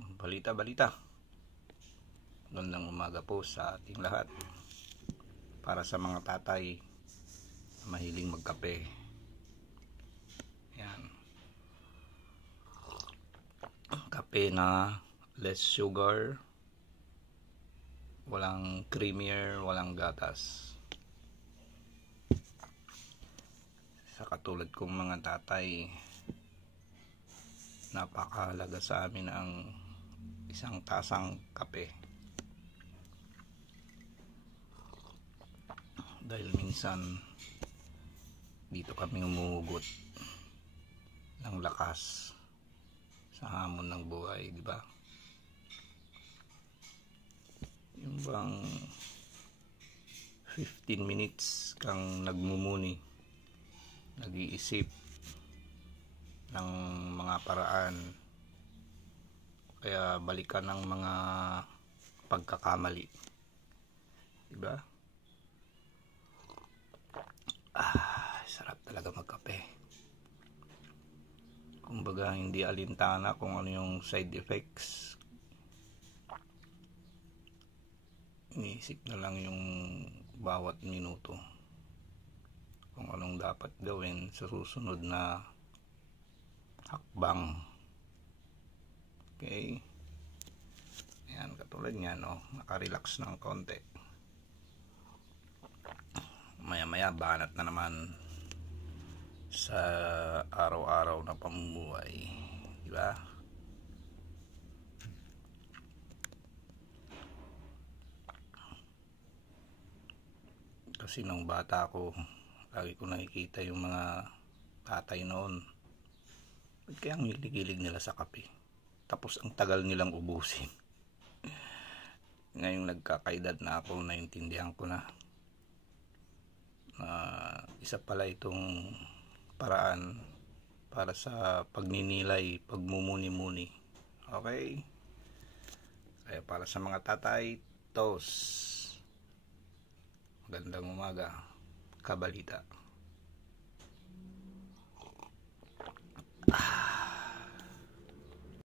Balita. Magandang umaga po sa ating lahat. Para sa mga tatay na mahiling magkape. Yan. Kape na less sugar, walang creamier, walang gatas. Sa katulad kong mga tatay, napakahalaga sa amin ang isang tasang kape. Dahil minsan dito kami umuhugot ng lakas sa hamon ng buhay, di ba? Yung bang 15 minutes kang nagmumuni, nag-iisip ng mga paraan, kaya balikan ng mga pagkakamali, diba? Sarap talaga magkape. Kumbaga hindi alintana kung ano yung side effects, iniisip na lang yung bawat minuto kung anong dapat gawin sa susunod na hakbang. Okay, ayan, katulad nga, no, nakarelax ng konti, maya banat na naman sa araw-araw na pamumuhay, di ba? Kasi nung bata ako, lagi ko nakikita yung mga tatay noon, kaya ang hilig-hilig nila sa kape, tapos ang tagal nilang ubusin. Ngayong nagkakaedad na ako, naintindihan ko na isa pala itong paraan para sa pagninilay, pagmumuni-muni. Okay? Kaya para sa mga tatay, magandang umaga, kabalita.